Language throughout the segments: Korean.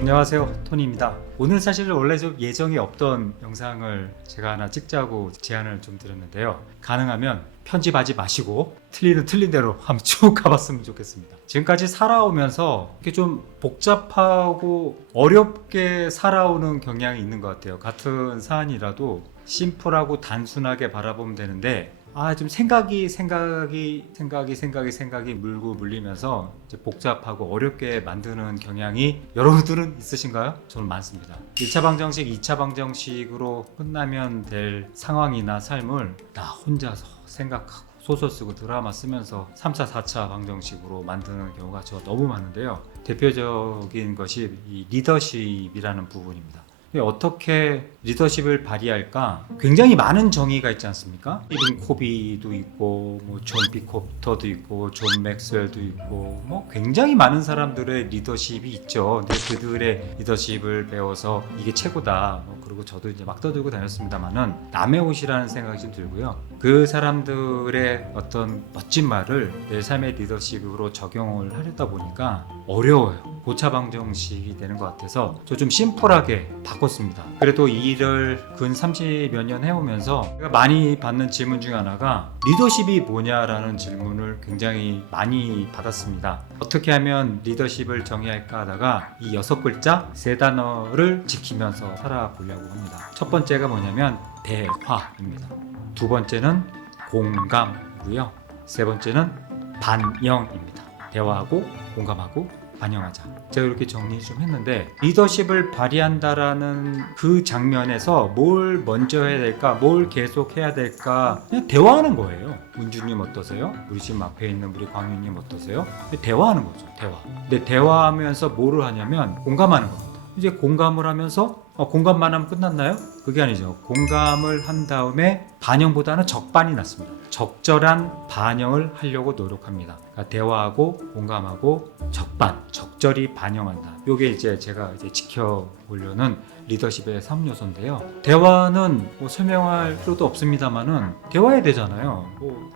안녕하세요, 토니입니다. 오늘 사실 원래 좀 예정이 없던 영상을 제가 하나 찍자고 제안을 좀 드렸는데요. 가능하면 편집하지 마시고 틀린 대로 한번 쭉 가봤으면 좋겠습니다. 지금까지 살아오면서 이렇게 좀 복잡하고 어렵게 살아오는 경향이 있는 것 같아요. 같은 사안이라도 심플하고 단순하게 바라보면 되는데 좀 생각이 물고 물리면서 이제 복잡하고 어렵게 만드는 경향이 여러분들은 있으신가요? 저는 많습니다. 1차 방정식, 2차 방정식으로 끝나면 될 상황이나 삶을 나 혼자서 생각하고 소설 쓰고 드라마 쓰면서 3차, 4차 방정식으로 만드는 경우가 저 너무 많은데요. 대표적인 것이 이 리더십이라는 부분입니다. 어떻게 리더십을 발휘할까? 굉장히 많은 정의가 있지 않습니까? 스티븐 코비도 있고, 존 비코프터도 있고, 존 맥스웰도 있고, 굉장히 많은 사람들의 리더십이 있죠. 근데 그들의 리더십을 배워서 이게 최고다. 그리고 저도 이제 막 떠들고 다녔습니다만은 남의 옷이라는 생각이 좀 들고요. 그 사람들의 어떤 멋진 말을 내 삶의 리더십으로 적용을 하려다 보니까 어려워요. 고차 방정식이 되는 것 같아서 저 좀 심플하게 바꿨습니다. 그래도 이 일을 근 30여 년 해오면서 제가 많이 받는 질문 중에 하나가 리더십이 뭐냐라는 질문을 굉장히 많이 받았습니다. 어떻게 하면 리더십을 정의할까 하다가 이 6글자 3단어를 지키면서 살아보려고 합니다. 첫 번째가 뭐냐면 대화입니다. 두 번째는 공감이고요. 세 번째는 반영입니다. 대화하고 공감하고 반영하자. 제가 이렇게 정리 좀 했는데 리더십을 발휘한다라는 그 장면에서 뭘 먼저 해야 될까, 뭘 계속 해야 될까, 그냥 대화하는 거예요. 문주님 어떠세요? 우리 지금 앞에 있는 우리 광윤님 어떠세요? 대화하는 거죠. 대화. 근데 대화하면서 뭐를 하냐면 공감하는 겁니다. 이제 공감을 하면서 공감만 하면 끝났나요? 그게 아니죠. 공감을 한 다음에 반영보다는 적반이 낫습니다. 적절한 반영을 하려고 노력합니다. 그러니까 대화하고 공감하고 적절히 반영한다. 이게 이제 제가 지켜보려는 리더십의 3요소인데요. 대화는 설명할 필요도 없습니다만은 대화해야 되잖아요.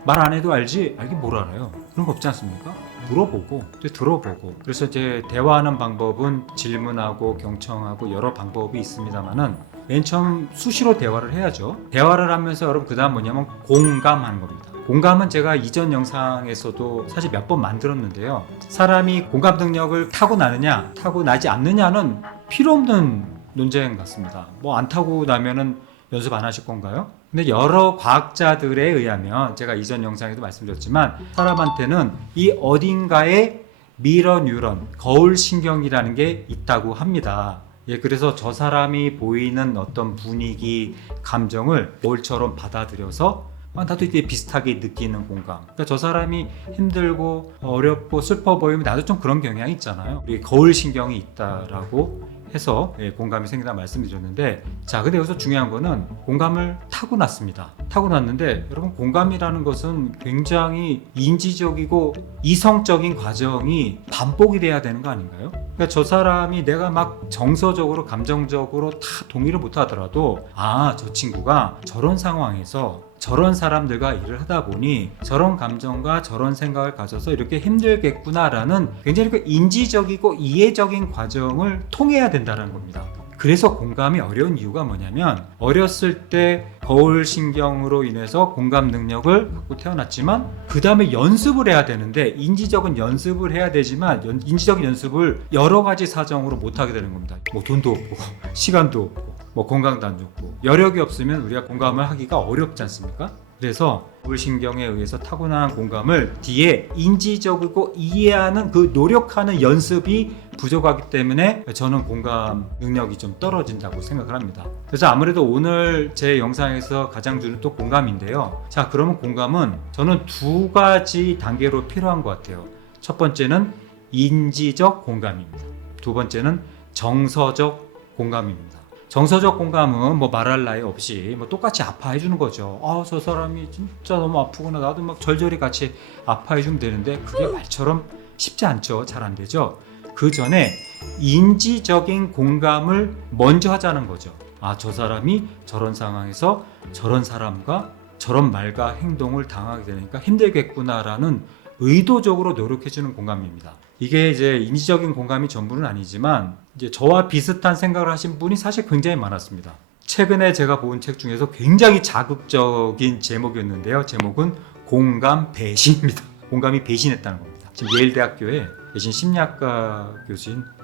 말 안 해도 알지? 알긴 뭘 알아요. 그런 거 없지 않습니까? 물어보고 들어보고. 그래서 이제 대화하는 방법은 질문하고 경청하고 여러 방법이 있습니다만은 맨 처음 수시로 대화를 해야죠. 대화를 하면서 여러분 그 다음 뭐냐면 공감하는 겁니다. 공감은 제가 이전 영상에서도 사실 몇 번 만들었는데요. 사람이 공감 능력을 타고나느냐 타고나지 않느냐는 필요 없는 논쟁 같습니다. 안 타고나면은 연습 안 하실 건가요? 근데 여러 과학자들에 의하면 제가 이전 영상에도 말씀드렸지만 사람한테는 이 어딘가에 미러 뉴런, 거울 신경이라는 게 있다고 합니다. 그래서 저 사람이 보이는 어떤 분위기, 감정을 뭘처럼 받아들여서 나도 이제 비슷하게 느끼는 공감. 그러니까 저 사람이 힘들고 어렵고 슬퍼 보이면 나도 좀 그런 경향이 있잖아요. 우리 거울 신경이 있다라고 해서 공감이 생긴다 말씀드렸는데, 자, 근데 여기서 중요한 거는 공감을 타고났습니다. 타고났는데 여러분 공감이라는 것은 굉장히 인지적이고 이성적인 과정이 반복이 돼야 되는 거 아닌가요? 그러니까 저 사람이 내가 막 정서적으로 감정적으로 다 동의를 못 하더라도 저 친구가 저런 상황에서 저런 사람들과 일을 하다 보니 저런 감정과 저런 생각을 가져서 이렇게 힘들겠구나라는 굉장히 인지적이고 이해적인 과정을 통해야 된다는 겁니다. 그래서 공감이 어려운 이유가 뭐냐면 어렸을 때 거울 신경으로 인해서 공감 능력을 갖고 태어났지만 그 다음에 연습을 해야 되는데 인지적인 연습을 해야 되지만 인지적인 연습을 여러 가지 사정으로 못하게 되는 겁니다. 돈도 없고 시간도 없고 건강도 안 좋고 여력이 없으면 우리가 공감을 하기가 어렵지 않습니까? 그래서 거울신경에 의해서 타고난 공감을 뒤에 인지적이고 이해하는 그 노력하는 연습이 부족하기 때문에 저는 공감 능력이 좀 떨어진다고 생각을 합니다. 그래서 아무래도 오늘 제 영상에서 가장 주는 또 공감인데요. 자, 그러면 공감은 저는 2가지 단계로 필요한 것 같아요. 첫 번째는 인지적 공감입니다. 두 번째는 정서적 공감입니다. 정서적 공감은 말할 나위 없이 똑같이 아파해 주는 거죠. 저 사람이 진짜 너무 아프구나. 나도 막 절절히 같이 아파해 주면 되는데 그게 말처럼 쉽지 않죠. 잘 안 되죠. 그 전에 인지적인 공감을 먼저 하자는 거죠. 저 사람이 저런 상황에서 저런 사람과 저런 말과 행동을 당하게 되니까 힘들겠구나라는 의도적으로 노력해주는 공감입니다. 이게 이제 인지적인 공감이 전부는 아니지만 이제 저와 비슷한 생각을 하신 분이 사실 굉장히 많았습니다. 최근에 제가 본 책 중에서 굉장히 자극적인 제목이었는데요. 제목은 공감 배신입니다. 공감이 배신했다는 겁니다. 지금 예일대학교에 계신 심리학과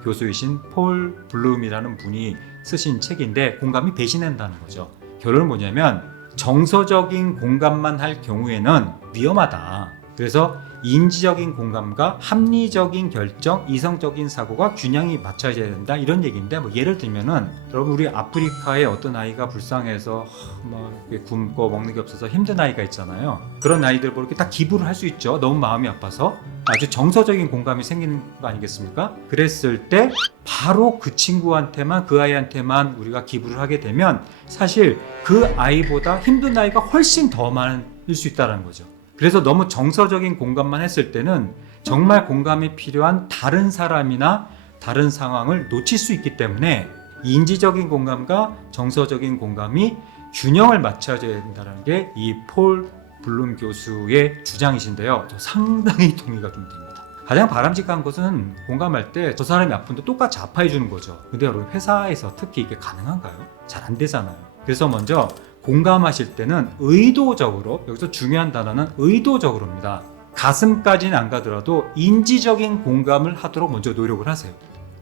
교수이신 폴 블룸이라는 분이 쓰신 책인데 공감이 배신한다는 거죠. 결론은 뭐냐면 정서적인 공감만 할 경우에는 위험하다. 그래서 인지적인 공감과 합리적인 결정, 이성적인 사고가 균형이 맞춰져야 된다 이런 얘기인데 뭐 예를 들면은 여러분 우리 아프리카에 어떤 아이가 불쌍해서 굶고 먹는 게 없어서 힘든 아이가 있잖아요. 그런 아이들 뭐 이렇게 딱 기부를 할 수 있죠. 너무 마음이 아파서 아주 정서적인 공감이 생기는 거 아니겠습니까? 그랬을 때 바로 그 친구한테만 그 아이한테만 우리가 기부를 하게 되면 사실 그 아이보다 힘든 아이가 훨씬 더 많을 수 있다는 거죠. 그래서 너무 정서적인 공감만 했을 때는 정말 공감이 필요한 다른 사람이나 다른 상황을 놓칠 수 있기 때문에 인지적인 공감과 정서적인 공감이 균형을 맞춰줘야 된다는 게 이 폴 블룸 교수의 주장이신데요. 저 상당히 동의가 좀 됩니다. 가장 바람직한 것은 공감할 때 저 사람이 아픈데 똑같이 아파해 주는 거죠. 근데 여러분 회사에서 특히 이게 가능한가요? 잘 안 되잖아요. 그래서 먼저 공감하실 때는 의도적으로, 여기서 중요한 단어는 의도적으로입니다. 가슴까지는 안 가더라도 인지적인 공감을 하도록 먼저 노력을 하세요.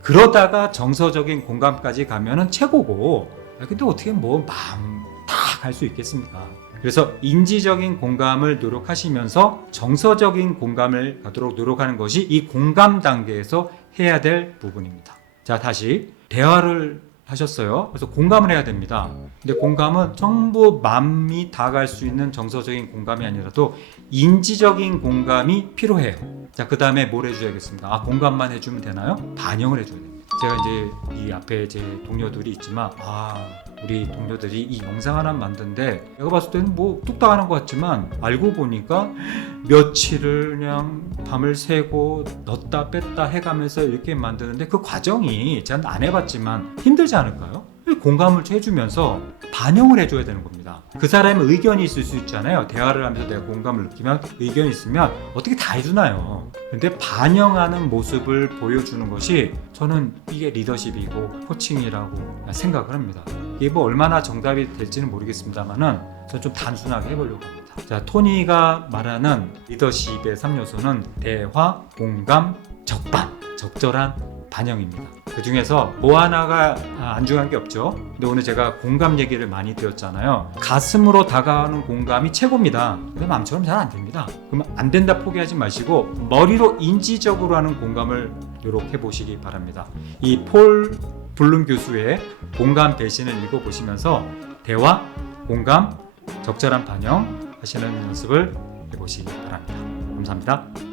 그러다가 정서적인 공감까지 가면은 최고고, 근데 어떻게 뭐 마음 다 갈 수 있겠습니까? 그래서 인지적인 공감을 노력하시면서 정서적인 공감을 가도록 노력하는 것이 이 공감 단계에서 해야 될 부분입니다. 자, 다시 대화를 하셨어요. 그래서 공감을 해야 됩니다. 근데 공감은 전부 마음이 다 갈 수 있는 정서적인 공감이 아니라도 인지적인 공감이 필요해요. 자, 그 다음에 뭘 해줘야겠습니까? 공감만 해주면 되나요? 반영을 해줘야 됩니다. 제가 이제 이 앞에 제 동료들이 있지만 우리 동료들이 이 영상 하나 만드는데 내가 봤을 때는 뭐 뚝딱 하는 것 같지만 알고 보니까 며칠을 그냥 밤을 새고 넣었다 뺐다 해가면서 이렇게 만드는데 그 과정이 제가 안 해봤지만 힘들지 않을까요? 공감을 해주면서 반영을 해줘야 되는 겁니다. 그 사람의 의견이 있을 수 있잖아요. 대화를 하면서 내가 공감을 느끼면 의견이 있으면 어떻게 다 해주나요? 근데 반영하는 모습을 보여주는 것이 저는 이게 리더십이고 코칭이라고 생각을 합니다. 이게 뭐 얼마나 정답이 될지는 모르겠습니다만은 저는 좀 단순하게 해보려고 합니다. 자, 토니가 말하는 리더십의 3요소는 대화, 공감, 적반, 적절한 반영입니다. 그 중에서 뭐 하나가 안 중요한 게 없죠. 근데 오늘 제가 공감 얘기를 많이 드렸잖아요. 가슴으로 다가가는 공감이 최고입니다. 근데 마음처럼 잘 안 됩니다. 그러면 안 된다 포기하지 마시고 머리로 인지적으로 하는 공감을 노력해 보시기 바랍니다. 이 폴 블룸 교수의 공감 배신을 읽어보시면서 대화, 공감, 적절한 반영 하시는 연습을 해보시기 바랍니다. 감사합니다.